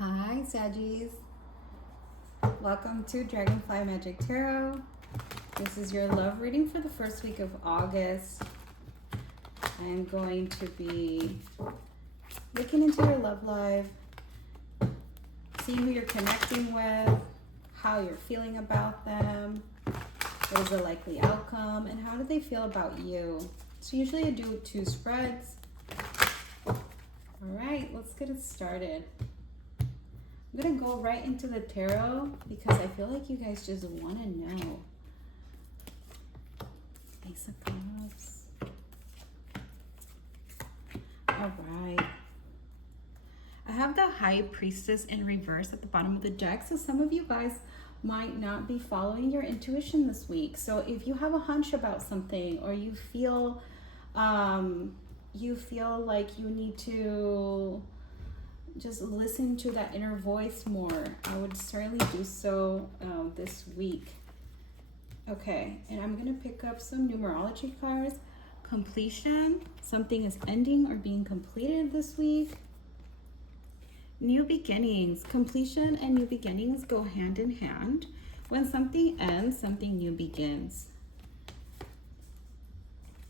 Hi, Saggies. Welcome to Dragonfly Magic Tarot. This is your love reading for the first week of August. I'm going to be looking into your love life, seeing who you're connecting with, how you're feeling about them, what is the likely outcome, and how do they feel about you. So usually I do 2 spreads. All right, let's get it started. I'm going to go right into the tarot because I feel like you guys just want to know. Ace of Cups. All right. I have the High Priestess in reverse at the bottom of the deck. So some of you guys might not be following your intuition this week. So if you have a hunch about something, or you feel like you need to just listen to that inner voice more, I would certainly do so this week. Okay, and I'm gonna pick up some numerology cards. Completion, something is ending or being completed this week. New beginnings, completion and new beginnings go hand in hand. When something ends, something new begins.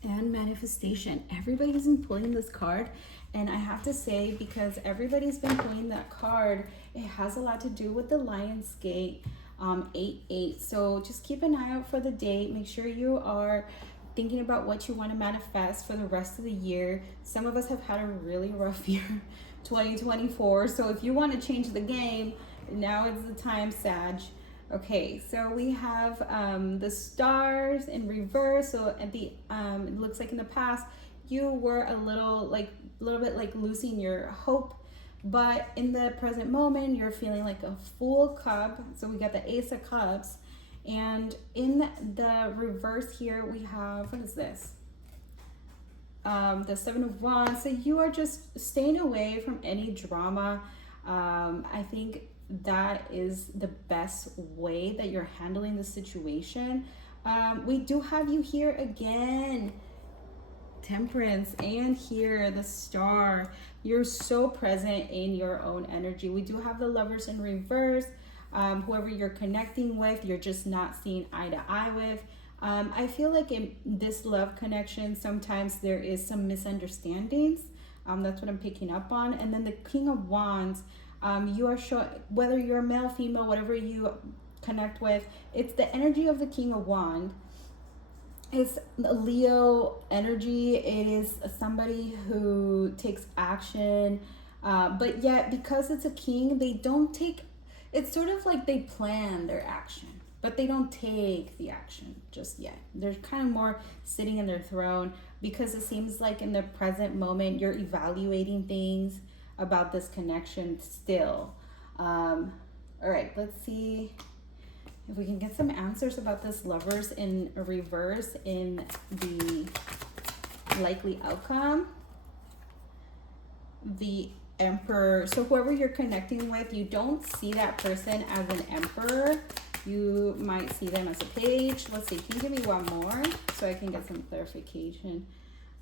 And manifestation, everybody's been pulling this card, and I have to say, because everybody's been pulling that card, it has a lot to do with the Lionsgate 8-8. So just keep an eye out for the date. Make sure you are thinking about what you want to manifest for the rest of the year. Some of us have had a really rough year, 2024. So if you want to change the game, now is the time, Sag. Okay, so we have the stars in reverse. So at the it looks like in the past you were a little bit like losing your hope, but in the present moment you're feeling like a full cup. So we got the Ace of Cups, and in the reverse here we have, what is this? The Seven of Wands. So you are just staying away from any drama. I think that is the best way that you're handling the situation. We do have you here again, Temperance, and here the Star. You're so present in your own energy. We do have the Lovers in reverse. Whoever you're connecting with, you're just not seeing eye to eye with. I feel like in this love connection, sometimes there is some misunderstandings. That's what I'm picking up on. And then the King of Wands, you are showing, whether you're male, female, whatever you connect with, it's the energy of the King of Wands. It's Leo energy. It is somebody who takes action, but yet because it's a king, they don't take, it's sort of like they plan their action, but they don't take the action just yet. They're kind of more sitting in their throne, because it seems like in the present moment you're evaluating things about this connection still. All right, let's see if we can get some answers about this Lovers in reverse in the likely outcome. The Emperor. So whoever you're connecting with, you don't see that person as an emperor. You might see them as a page. Let's see, can you give me one more so I can get some clarification?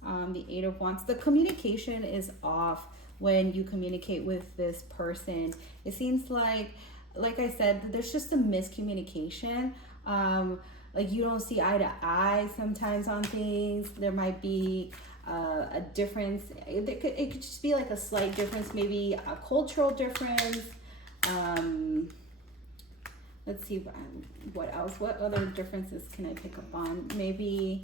The Eight of Wands. The communication is off when you communicate with this person. It seems like I said, there's just a miscommunication. Like you don't see eye to eye sometimes on things. There might be a difference. It could just be like a slight difference, maybe a cultural difference. Let's see what else. What other differences can I pick up on? Maybe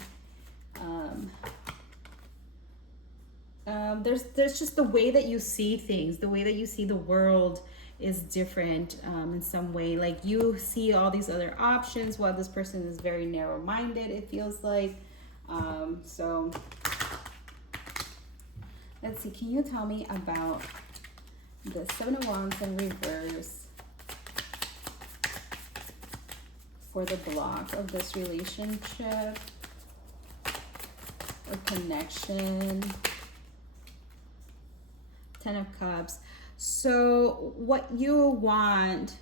there's just the way that you see things, the way that you see the world is different in some way. Like you see all these other options while this person is very narrow-minded, it feels like. So let's see, can you tell me about the Seven of Wands in reverse for the block of this relationship or connection? 10 of Cups. So what you want,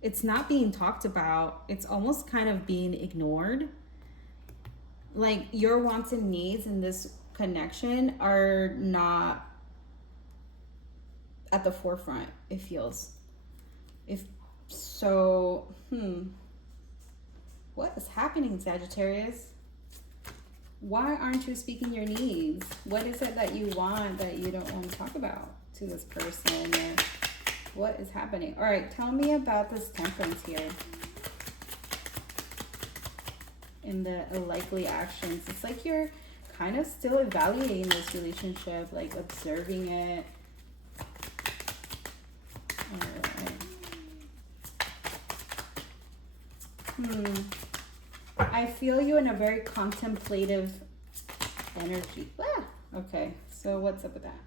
it's not being talked about. It's almost kind of being ignored. Like your wants and needs in this connection are not at at the forefront, it feels. If so, what is happening, Sagittarius? Why aren't you speaking your needs? What is it that you want that you don't want to talk about to this person? Or what is happening? All right, tell me about this Temperance here. In the likely actions, it's like you're kind of still evaluating this relationship, like observing it. All right. I feel you in a very contemplative energy. Okay, so what's up with that?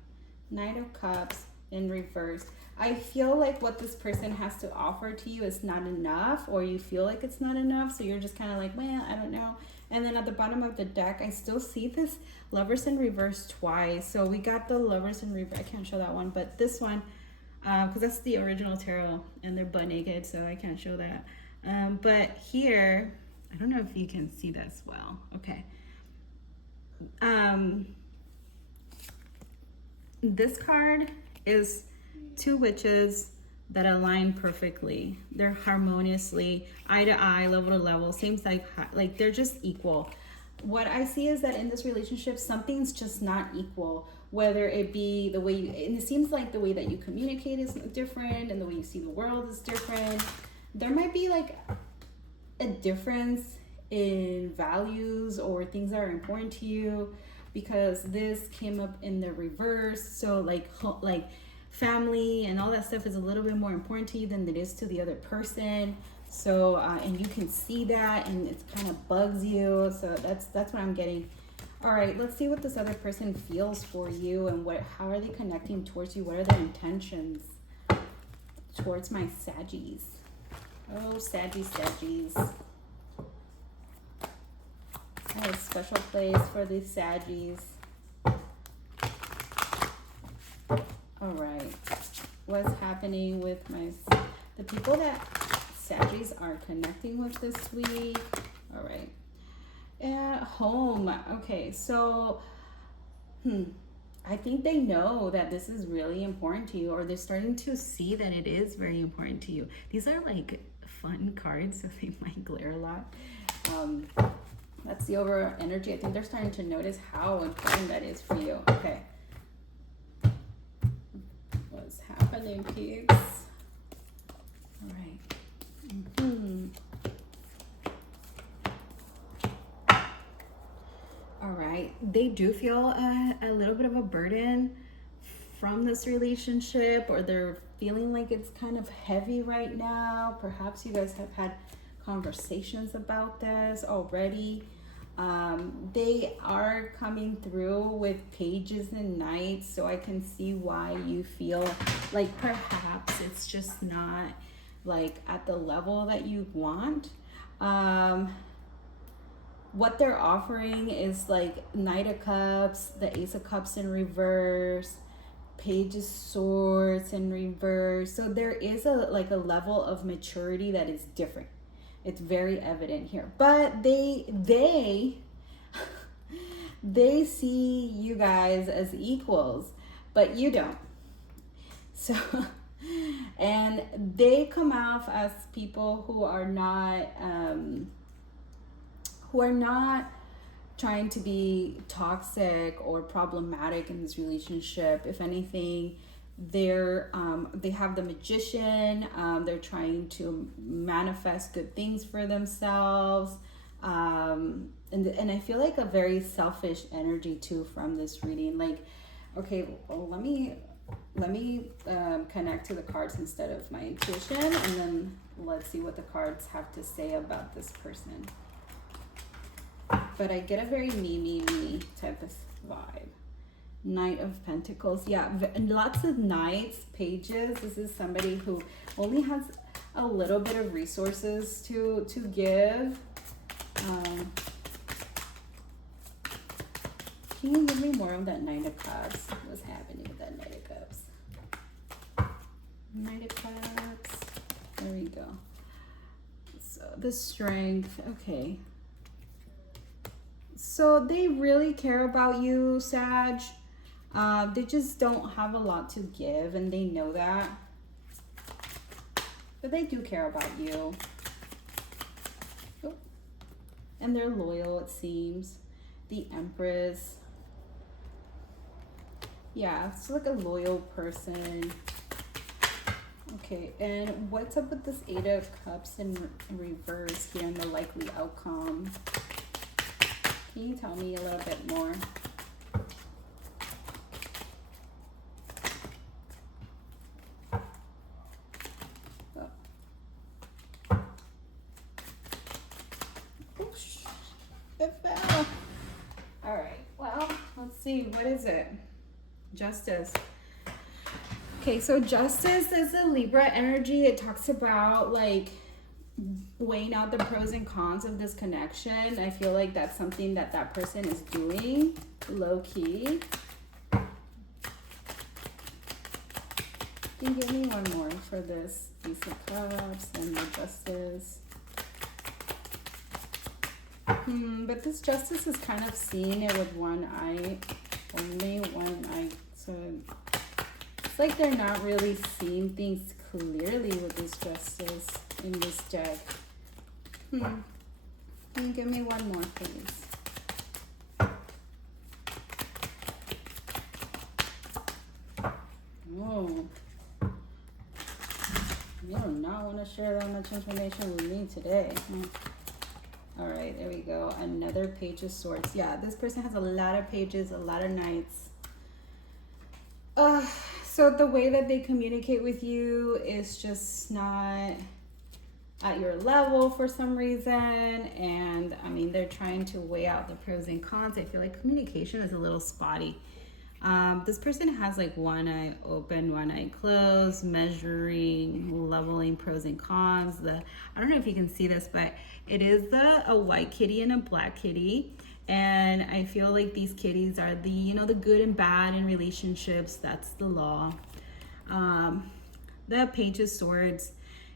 Knight of Cups in reverse. I feel like what this person has to offer to you is not enough, or you feel like it's not enough, so you're just kind of like, well, I don't know. And then at the bottom of the deck, I still see this Lovers in reverse twice. So we got the Lovers in reverse. I can't show that one, but this one, because that's the original tarot, and they're butt naked, so I can't show that. But here, I don't know if you can see this well. Okay. This card is two witches that align perfectly. They're harmoniously, eye to eye, level to level. Seems like they're just equal. What I see is that in this relationship, something's just not equal. Whether it be the way you, and it seems like the way that you communicate is different, and the way you see the world is different. There might be like a difference in values or things that are important to you, because this came up in the reverse. So like family and all that stuff is a little bit more important to you than it is to the other person. So and you can see that, and it kind of bugs you. So that's what I'm getting. All right, let's see what this other person feels for you, and how are they connecting towards you? What are their intentions towards my Saggies? Oh, Saggies. I have a special place for the Saggies. All right, what's happening with the people that Saggies are connecting with this week? All right, at home. Okay, so I think they know that this is really important to you, or they're starting to see that it is very important to you. These are like fun cards, so they might glare a lot. That's the overall energy. I think they're starting to notice how important that is for you. Okay. What's happening, peeps? All right. All right. They do feel a little bit of a burden from this relationship, or they're feeling like it's kind of heavy right now. Perhaps you guys have had conversations about this already. They are coming through with pages and knights, so I can see why you feel like perhaps it's just not like at the level that you want. What they're offering is like Knight of Cups, the Ace of Cups in reverse, Page of Swords in reverse. So there is a level of maturity that is different. It's very evident here, but they see you guys as equals, but you don't. So, and they come off as people who are not trying to be toxic or problematic in this relationship. If anything, they have the Magician. They're trying to manifest good things for themselves, and I feel like a very selfish energy too from this reading. Like, okay, well, let me connect to the cards instead of my intuition, and then let's see what the cards have to say about this person. But I get a very me type of vibe. Knight of Pentacles. Yeah, lots of knights, pages. This is somebody who only has a little bit of resources to give. Can you give me more of that Knight of Cups? What's happening with that Knight of Cups? Knight of Cups. There we go. So the Strength. Okay. So they really care about you, Sag. They just don't have a lot to give, and they know that. But they do care about you. Oh. And they're loyal, it seems. The Empress. Yeah, it's like a loyal person. Okay, and what's up with this Eight of Cups in reverse here in the likely outcome? Can you tell me a little bit more? Oops, it fell. All right, well, let's see. What is it? Justice. Okay, so Justice is a Libra energy. It talks about like weighing out the pros and cons of this connection. I feel like that's something that that person is doing low key. Can you give me one more for this Ace of Cups and the Justice? But this Justice is kind of seeing it with one eye, only one eye. So it's like they're not really seeing things clearly with this Justice in this deck. Can you give me one more, please? Oh. You do not want to share that much information with me today. All right, there we go. Another Page of Swords. Yeah, this person has a lot of pages, a lot of knights. So the way that they communicate with you is just not at your level for some reason. And I mean, they're trying to weigh out the pros and cons. I feel like communication is a little spotty. This person has like one eye open, one eye closed, measuring, leveling pros and cons. I don't know if you can see this, but it is a white kitty and a black kitty. And I feel like these kitties are the, you know, the good and bad in relationships. That's the law. The Page of Swords,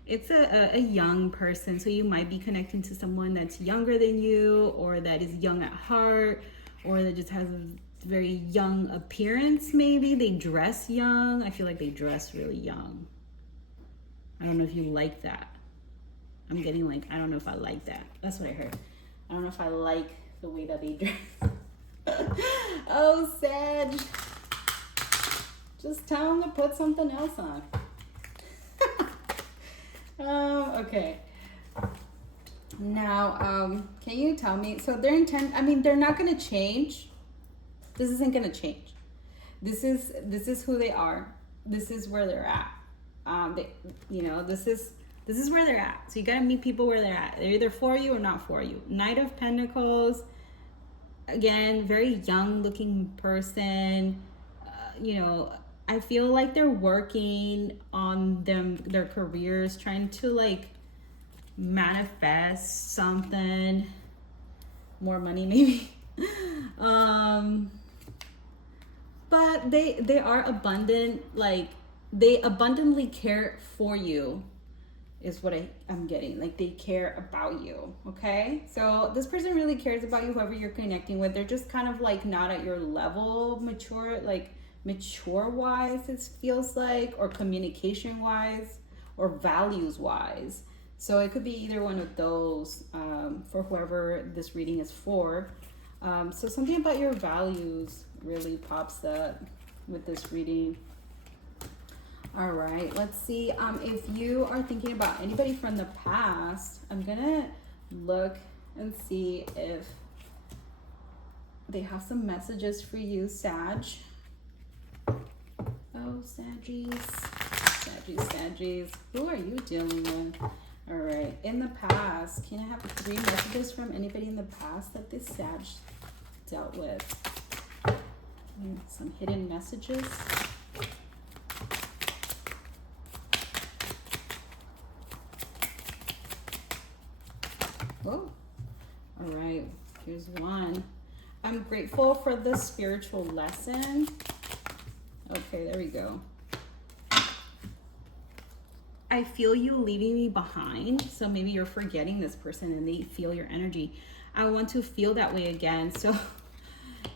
it's a young person. So you might be connecting to someone that's younger than you, or that is young at heart, or that just has a very young appearance. Maybe they dress young. I feel like they dress really young. I don't know if you like that. I'm getting like, I don't know if I like that. That's what I heard. I don't know if I like the way that they dress. Oh, Sag. Just tell them to put something else on. Okay. Now, can you tell me, so their intent, I mean, they're not going to change. This isn't going to change. This is who they are. This is where they're at. This is where they're at. So you got to meet people where they're at. They're either for you or not for you. Knight of Pentacles, again, very young looking person. I feel like they're working on their careers, trying to like manifest something, more money maybe. But they are abundant, like they abundantly care for you is what I'm getting. Like they care about you, okay? So this person really cares about you, whoever you're connecting with. They're just kind of like not at your level, mature-wise, it feels like, or communication-wise, or values-wise. So it could be either one of those for whoever this reading is for. So something about your values really pops up with this reading. All right, let's see. If you are thinking about anybody from the past, I'm gonna look and see if they have some messages for you, Sag. Oh, Saggies. Who are you dealing with? All right, in the past, can I have 3 messages from anybody in the past that this Sag dealt with? Some hidden messages. Oh, all right, here's one. I'm grateful for the spiritual lesson. Okay, there we go. I feel you leaving me behind. So maybe you're forgetting this person and they feel your energy. I want to feel that way again. So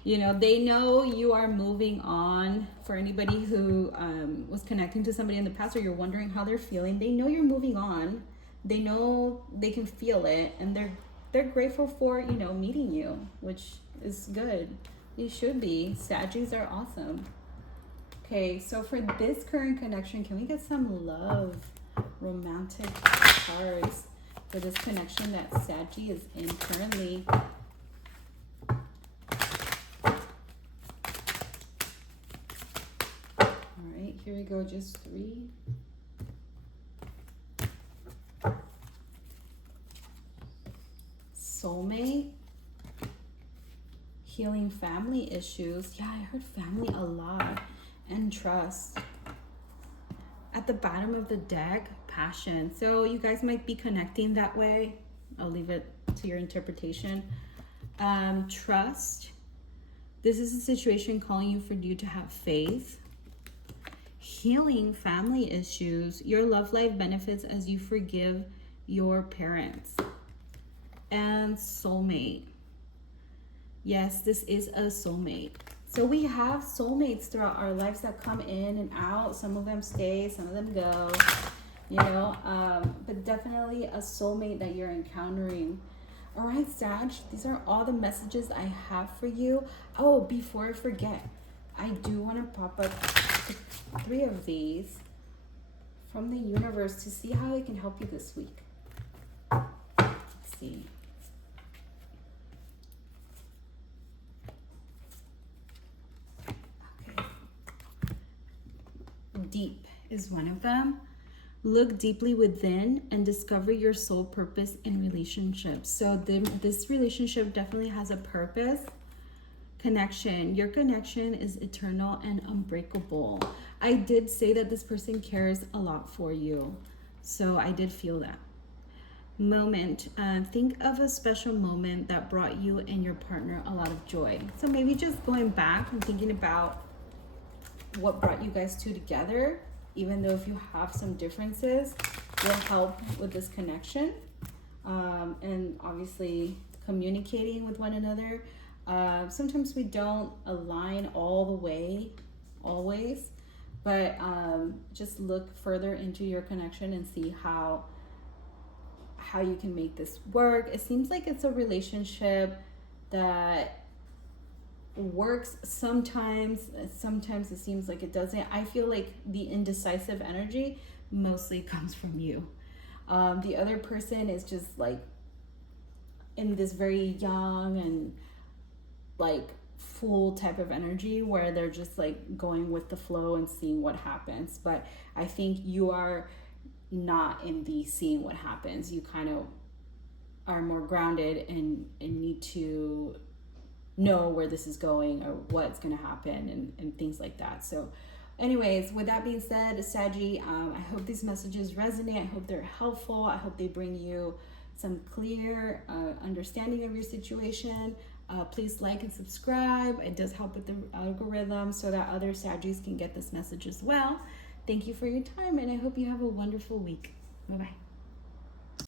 You know, they know you are moving on. For anybody who was connecting to somebody in the past, or you're wondering how they're feeling, they know you're moving on. They know, they can feel it, and they're grateful for, you know, meeting you, which is good. You should be. Sagis are awesome. Okay, so for this current connection, can we get some love, romantic cards for this connection that Saggy is in currently? Here we go, just 3. Soulmate. Healing family issues. Yeah, I heard family a lot. And trust. At the bottom of the deck, passion. So you guys might be connecting that way. I'll leave it to your interpretation. Trust. This is a situation calling you for you to have faith. Healing family issues. Your love life benefits as you forgive your parents. And soulmate. Yes, this is a soulmate. So we have soulmates throughout our lives that come in and out. Some of them stay, some of them go, you know, but definitely a soulmate that you're encountering. All right, Sag, these are all the messages I have for you. Oh, before I forget, I do want to pop up 3 of these from the universe to see how it can help you this week. Let's see. Okay. Deep is one of them. Look deeply within and discover your soul purpose in relationships. So this relationship definitely has a purpose. Connection. Your connection is eternal and unbreakable. I did say that this person cares a lot for you. So I did feel that. Moment. Think of a special moment that brought you and your partner a lot of joy. So maybe just going back and thinking about what brought you guys two together, even though if you have some differences, will help with this connection. And obviously communicating with one another. Sometimes we don't align all the way, always, but just look further into your connection and see how you can make this work. It seems like it's a relationship that works sometimes it seems like it doesn't. I feel like the indecisive energy mostly comes from you. The other person is just like in this very young and like full type of energy where they're just like going with the flow and seeing what happens. But I think you are not in the seeing what happens. You kind of are more grounded and need to know where this is going or what's going to happen and things like that. So anyways, with that being said, Saggy, I hope these messages resonate. I hope they're helpful. I hope they bring you some clear understanding of your situation. Please like and subscribe. It does help with the algorithm so that other Saggies can get this message as well. Thank you for your time, and I hope you have a wonderful week. Bye-bye.